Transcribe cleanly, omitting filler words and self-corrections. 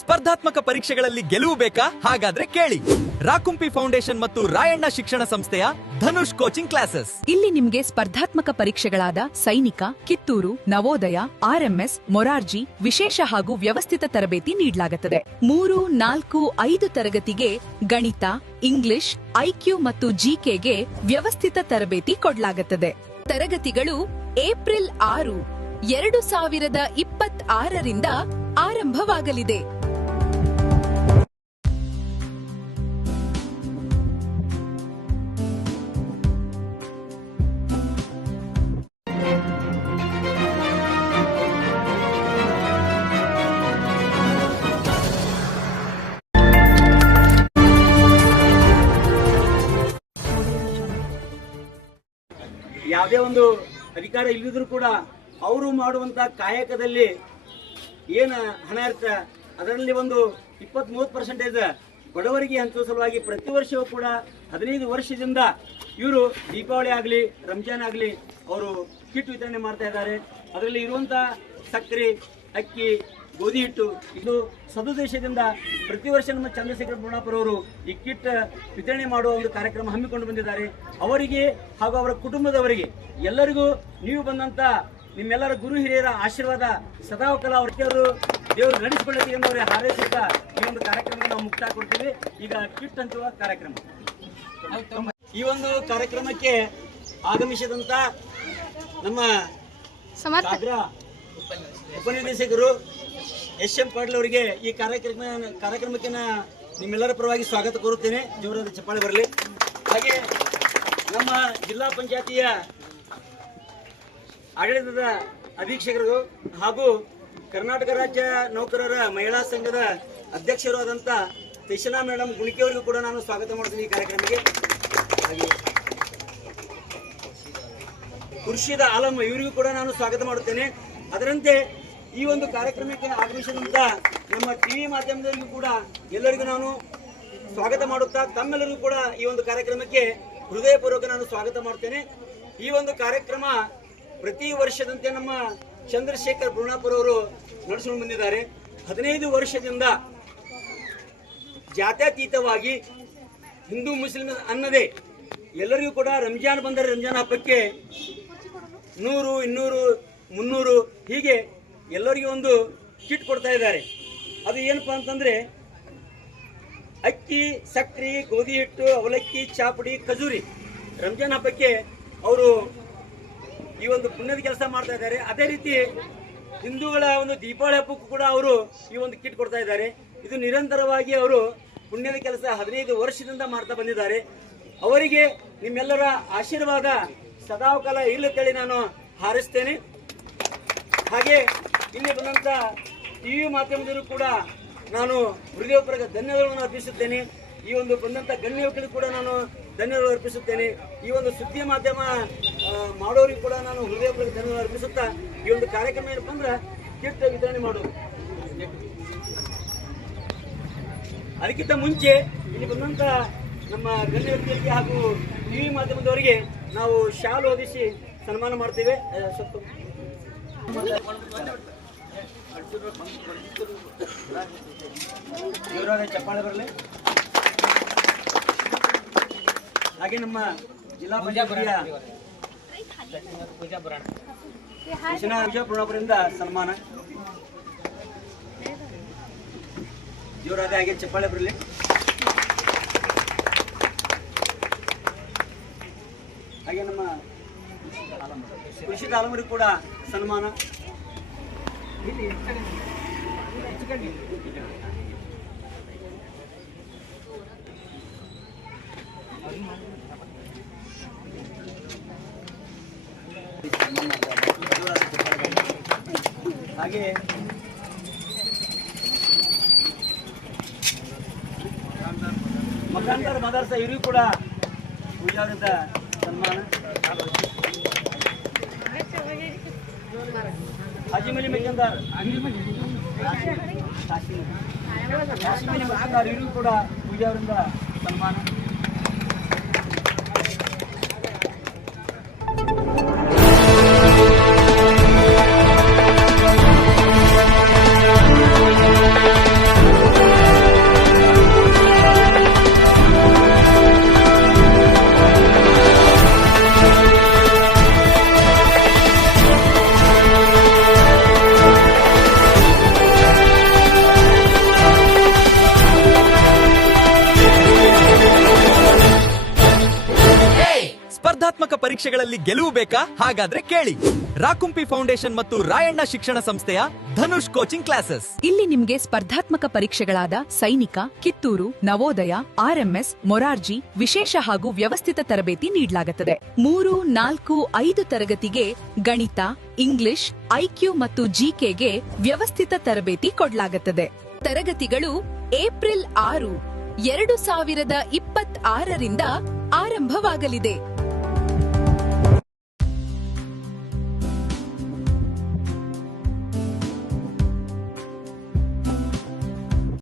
ಸ್ಪರ್ಧಾತ್ಮಕ ಪರೀಕ್ಷೆಗಳಲ್ಲಿ ಗೆಲುವು ಬೇಕಾ? ಹಾಗಾದ್ರೆ ಕೇಳಿ ರಾಕುಂಪಿ ಫೌಂಡೇಶನ್ ಮತ್ತು ರಾಯಣ್ಣ ಶಿಕ್ಷಣ ಸಂಸ್ಥೆಯ ಧನುಷ್ ಕೋಚಿಂಗ್ ಕ್ಲಾಸಸ್. ಇಲ್ಲಿ ನಿಮ್ಗೆ ಸ್ಪರ್ಧಾತ್ಮಕ ಪರೀಕ್ಷೆಗಳಾದ ಸೈನಿಕ, ಕಿತ್ತೂರು, ನವೋದಯ, ಆರ್ಎಂಎಸ್, ಮೊರಾರ್ಜಿ ವಿಶೇಷ ಹಾಗೂ ವ್ಯವಸ್ಥಿತ ತರಬೇತಿ ನೀಡಲಾಗುತ್ತದೆ. 3, 4, 5 ತರಗತಿಗೆ ಗಣಿತ, ಇಂಗ್ಲಿಷ್, ಐಕ್ಯೂ ಮತ್ತು ಜಿಕೆಗೆ ವ್ಯವಸ್ಥಿತ ತರಬೇತಿ ಕೊಡಲಾಗುತ್ತದೆ. ತರಗತಿಗಳು ಏಪ್ರಿಲ್ 6, 2026ರಿಂದ ಆರಂಭವಾಗಲಿದೆ. ಯಾವುದೇ ಒಂದು ಅಧಿಕಾರ ಇಲ್ಲದಿದ್ರೂ ಕೂಡ ಅವರು ಮಾಡುವಂತ ಕಾಯಕದಲ್ಲಿ ಏನು ಹಣ ಇರುತ್ತೆ ಅದರಲ್ಲಿ ಒಂದು 20-30% ಬಡವರಿಗೆ ಹಂಚುವ ಸಲುವಾಗಿ ಪ್ರತಿ ವರ್ಷವೂ ಕೂಡ 15 ವರ್ಷದಿಂದ ಇವರು ದೀಪಾವಳಿ ಆಗಲಿ ರಂಜಾನ್ ಆಗಲಿ ಅವರು ಕಿಟ್ ವಿತರಣೆ ಮಾಡ್ತಾ ಇದ್ದಾರೆ. ಅದರಲ್ಲಿ ಇರುವಂಥ ಸಕ್ಕರೆ, ಅಕ್ಕಿ, ಗೋಧಿ ಹಿಟ್ಟು ಇದು ಸದುದ್ದೇಶದಿಂದ ಪ್ರತಿ ವರ್ಷ ನಮ್ಮ ಚಂದ್ರಶೇಖರ ಬುರ್ಣಾಪುರ ಅವರು ಈ ಕಿಟ್ ವಿತರಣೆ ಮಾಡುವ ಒಂದು ಕಾರ್ಯಕ್ರಮ ಹಮ್ಮಿಕೊಂಡು ಬಂದಿದ್ದಾರೆ. ಅವರಿಗೆ ಹಾಗೂ ಅವರ ಕುಟುಂಬದವರಿಗೆ ಎಲ್ಲರಿಗೂ ನೀವು ಬಂದಂಥ ನಿಮ್ಮೆಲ್ಲರ ಗುರು ಹಿರಿಯರ ಆಶೀರ್ವಾದ ಸದಾಕಾಲ ಅವರು ದೇವರು ನಡೆಸಿಕೊಳ್ಳಲಿ ಎಂದವರೇ ಹಾರೈಸುತ್ತಾ ಈ ಒಂದು ಕಾರ್ಯಕ್ರಮ ನಾವು ಮುಕ್ತಾಯ ಕೊಡ್ತೀವಿ. ಈಗ ಕಿಟ್ ಹಂಚುವ ಕಾರ್ಯಕ್ರಮ. ಈ ಒಂದು ಕಾರ್ಯಕ್ರಮಕ್ಕೆ ಆಗಮಿಸಿದಂತ ನಮ್ಮ ಉಪನಿರ್ದೇಶಕರು ಎಸ್.ಎಂ. ಪಾಟೀಲ್ ಅವರಿಗೆ ಈ ಕಾರ್ಯಕ್ರಮಕ್ಕೆ ನಿಮ್ಮೆಲ್ಲರ ಪರವಾಗಿ ಸ್ವಾಗತ ಕೋರುತ್ತೇನೆ. ಜೋರಾದ ಚಪ್ಪಾಳೆ ಬರಲಿ. ಹಾಗೆ ನಮ್ಮ ಜಿಲ್ಲಾ ಪಂಚಾಯತಿಯ ಆಡಳಿತದ ಅಧೀಕ್ಷಕರು ಹಾಗೂ ಕರ್ನಾಟಕ ರಾಜ್ಯ ನೌಕರರ ಮಹಿಳಾ ಸಂಘದ ಅಧ್ಯಕ್ಷರು ಆದಂಥ ತೇಶನಾ ಮೇಡಮ್ ಗುಣಿಕೆ ಅವರಿಗೂ ಕೂಡ ನಾನು ಸ್ವಾಗತ ಮಾಡ್ತೀನಿ ಈ ಕಾರ್ಯಕ್ರಮಕ್ಕೆ. ಹಾಗೆ ಖುರ್ಷಿದ್ ಆಲಂ ಇವರಿಗೂ ಕೂಡ ನಾನು ಸ್ವಾಗತ ಮಾಡುತ್ತೇನೆ. ಅದರಂತೆ ಈ ಒಂದು ಕಾರ್ಯಕ್ರಮಕ್ಕೆ ಆಗಮಿಸಿದಂಥ ನಮ್ಮ ಟಿವಿ ಮಾಧ್ಯಮದಲ್ಲಿಯೂ ಕೂಡ ಎಲ್ಲರಿಗೂ ನಾನು ಸ್ವಾಗತ ಮಾಡುತ್ತಾ ತಮ್ಮೆಲ್ಲರಿಗೂ ಕೂಡ ಈ ಒಂದು ಕಾರ್ಯಕ್ರಮಕ್ಕೆ ಹೃದಯಪೂರ್ವಕ ನಾನು ಸ್ವಾಗತ ಮಾಡ್ತೇನೆ. ಈ ಒಂದು ಕಾರ್ಯಕ್ರಮ ಪ್ರತಿ ವರ್ಷದಂತೆ ನಮ್ಮ ಚಂದ್ರಶೇಖರ್ ಬುರ್ಣಾಪುರ ಅವರು ನಡೆಸಿಕೊಂಡು ಬಂದಿದ್ದಾರೆ. 15 ವರ್ಷದಿಂದ ಜಾತ್ಯತೀತವಾಗಿ ಹಿಂದೂ ಮುಸ್ಲಿಂ ಅನ್ನದೇ ಎಲ್ಲರಿಗೂ ಕೂಡ ರಂಜಾನ್ ಬಂದರೆ ರಂಜಾನ್ ಹಬ್ಬಕ್ಕೆ 100, 200, 300 ಹೀಗೆ ಎಲ್ಲರಿಗೂ ಒಂದು ಕಿಟ್ ಕೊಡ್ತಾ ಇದ್ದಾರೆ. ಅದು ಏನಪ್ಪಾ ಅಂತಂದ್ರೆ ಅಕ್ಕಿ, ಸಕ್ಕರೆ, ಗೋಧಿ ಹಿಟ್ಟು, ಅವಲಕ್ಕಿ, ಚಾಪುಡಿ, ಖಜೂರಿ ರಂಜಾನ್ ಹಬ್ಬಕ್ಕೆ ಅವರು ಈ ಒಂದು ಪುಣ್ಯದ ಕೆಲಸ ಮಾಡ್ತಾ ಇದ್ದಾರೆ. ಅದೇ ರೀತಿ ಹಿಂದೂಗಳ ಒಂದು ದೀಪಾವಳಿ ಹಬ್ಬಕ್ಕೂ ಕೂಡ ಅವರು ಈ ಒಂದು ಕಿಟ್ ಕೊಡ್ತಾ ಇದ್ದಾರೆ. ಇದು ನಿರಂತರವಾಗಿ ಅವರು ಪುಣ್ಯದ ಕೆಲಸ 15 ವರ್ಷದಿಂದ ಮಾಡ್ತಾ ಬಂದಿದ್ದಾರೆ. ಅವರಿಗೆ ನಿಮ್ಮೆಲ್ಲರ ಆಶೀರ್ವಾದ ಸದಾಕಾಲ ಇಲ್ಲಂತೇಳಿ ನಾನು ಹಾರೈಸ್ತೇನೆ. ಹಾಗೆ ಇಲ್ಲಿ ಬಂದಂಥ ಟಿವಿ ಮಾಧ್ಯಮದಲ್ಲೂ ಕೂಡ ನಾನು ಹೃದಯಪೂರ್ವಕ ಧನ್ಯವಾದಗಳನ್ನು ಅರ್ಪಿಸುತ್ತೇನೆ. ಈ ಒಂದು ಬಂದಂಥ ಗಣ್ಯರು ಕೂಡ ನಾನು ಧನ್ಯವಾದ ಅರ್ಪಿಸುತ್ತೇನೆ. ಈ ಒಂದು ಸುದ್ದಿ ಮಾಧ್ಯಮ ಮಾಡೋರಿಗೆ ಕೂಡ ನಾನು ಹೃದಯಪೂರ್ವಕ ಧನ್ಯವಾದ ಅರ್ಪಿಸುತ್ತಾ ಈ ಒಂದು ಕಾರ್ಯಕ್ರಮ ಏನಪ್ಪ ಅಂದ್ರೆ ಕಿಟ್ ವಿತರಣೆ ಮಾಡೋದು. ಅದಕ್ಕಿಂತ ಮುಂಚೆ ಇಲ್ಲಿ ಬಂದಂಥ ನಮ್ಮ ಗಣ್ಯ ವ್ಯಕ್ತಿಗಳಿಗೆ ಹಾಗೂ ಟಿವಿ ಮಾಧ್ಯಮದವರಿಗೆ ನಾವು ಶಾಲು ಹೊದಿಸಿ ಸನ್ಮಾನ ಮಾಡ್ತೇವೆ. ಚಪ್ಪಾಳೆ ಬರಲಿ. ಹಾಗೆ ನಮ್ಮ ಜಿಲ್ಲಾ ಪಂಚಾಯತಿಯ ಪೂಜಾಪುರದಿಂದ ಸನ್ಮಾನ ಜೋರಾದ ಹಾಗೆ ಚಪ್ಪಾಳೆ ಬರಲಿ. ಹಾಗೆ ನಮ್ಮ ಖುರ್ಷಿದ್ ಆಲಮರಿಗೆ ಕೂಡ ಸನ್ಮಾನ. ಹಾಗೆ ಮಕಾಂತರ ಮದರ್ಸ ಇವರಿಗೂ ಕೂಡ ಪೂಜಾರಿಂದ ಸನ್ಮಾನ. ಹಾಜಿಮಲಿ ಮಕ್ಕಂದಾರ್ ಇವರಿಗೂ ಕೂಡ ಪೂಜಾರಿಂದ ಸನ್ಮಾನ. ಪರೀಕ್ಷೆಗಳಲ್ಲಿ ಗೆಲುವು ಬೇಕಾ? ಹಾಗಾದ್ರೆ ಕೇಳಿ ರಾಕುಂಪಿ ಫೌಂಡೇಶನ್ ಮತ್ತು ರಾಯಣ್ಣ ಶಿಕ್ಷಣ ಸಂಸ್ಥೆಯ ಧನುಷ್ ಕೋಚಿಂಗ್ ಕ್ಲಾಸಸ್. ಇಲ್ಲಿ ನಿಮ್ಗೆ ಸ್ಪರ್ಧಾತ್ಮಕ ಪರೀಕ್ಷೆಗಳಾದ ಸೈನಿಕ, ಕಿತ್ತೂರು, ನವೋದಯ, ಆರ್ಎಂಎಸ್, ಮೊರಾರ್ಜಿ, ವಿಶೇಷ ಹಾಗೂ ವ್ಯವಸ್ಥಿತ ತರಬೇತಿ ನೀಡಲಾಗುತ್ತದೆ. 3, 4, 5 ತರಗತಿಗೆ ಗಣಿತ, ಇಂಗ್ಲಿಷ್, ಐಕ್ಯೂ ಮತ್ತು ಜಿಕೆಗೆ ವ್ಯವಸ್ಥಿತ ತರಬೇತಿ ಕೊಡಲಾಗುತ್ತದೆ. ತರಗತಿಗಳು ಏಪ್ರಿಲ್ 6, 2026ರಿಂದ ಆರಂಭವಾಗಲಿದೆ.